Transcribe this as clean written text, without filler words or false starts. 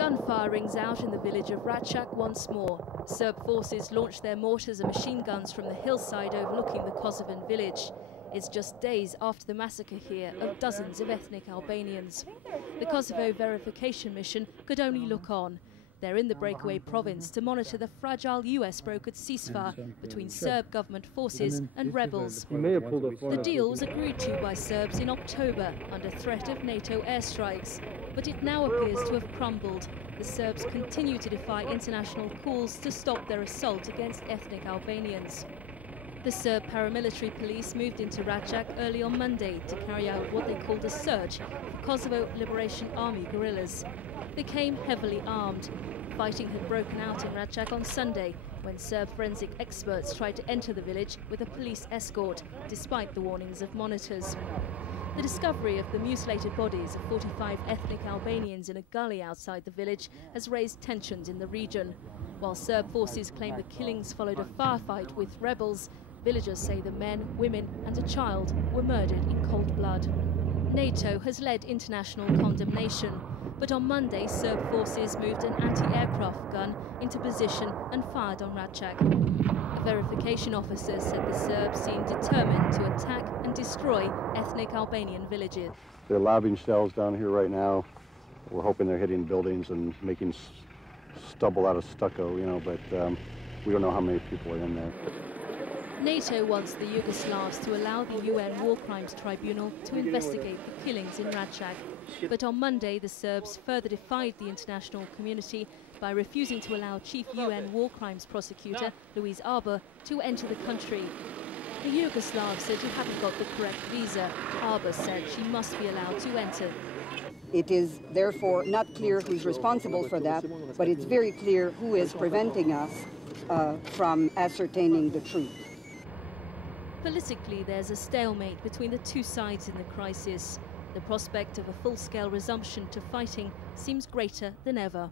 Gunfire rings out in the village of Racak once more. Serb forces launched their mortars and machine guns from the hillside overlooking the Kosovan village. It's just days after the massacre here of dozens of ethnic Albanians. The Kosovo Verification Mission could only look on. They're in the breakaway province to monitor the fragile US-brokered ceasefire between Serb government forces and rebels. The deal was agreed to by Serbs in October under threat of NATO airstrikes, but it now appears to have crumbled. The Serbs continue to defy international calls to stop their assault against ethnic Albanians. The Serb paramilitary police moved into Racak early on Monday to carry out what they called a search for Kosovo Liberation Army guerrillas. They came heavily armed. Fighting had broken out in Racak on Sunday when Serb forensic experts tried to enter the village with a police escort, despite the warnings of monitors. The discovery of the mutilated bodies of 45 ethnic Albanians in a gully outside the village has raised tensions in the region. While Serb forces claim the killings followed a firefight with rebels, villagers say the men, women and a child were murdered in cold blood. NATO has led international condemnation, but on Monday Serb forces moved an anti-aircraft gun into position and fired on Racak. A verification officer said the Serbs seemed determined to attack and destroy ethnic Albanian villages. They're lobbing shells down here right now. We're hoping they're hitting buildings and making stubble out of stucco, but we don't know how many people are in there. NATO wants the Yugoslavs to allow the UN War Crimes Tribunal to investigate the killings in Racak. But on Monday, the Serbs further defied the international community by refusing to allow Chief UN War Crimes prosecutor Louise Arbour to enter the country. The Yugoslavs said you haven't got the correct visa. Arbour said she must be allowed to enter. It is therefore not clear who's responsible for that, but it's very clear who is preventing us from ascertaining the truth. Politically, there's a stalemate between the two sides in the crisis. The prospect of a full-scale resumption to fighting seems greater than ever.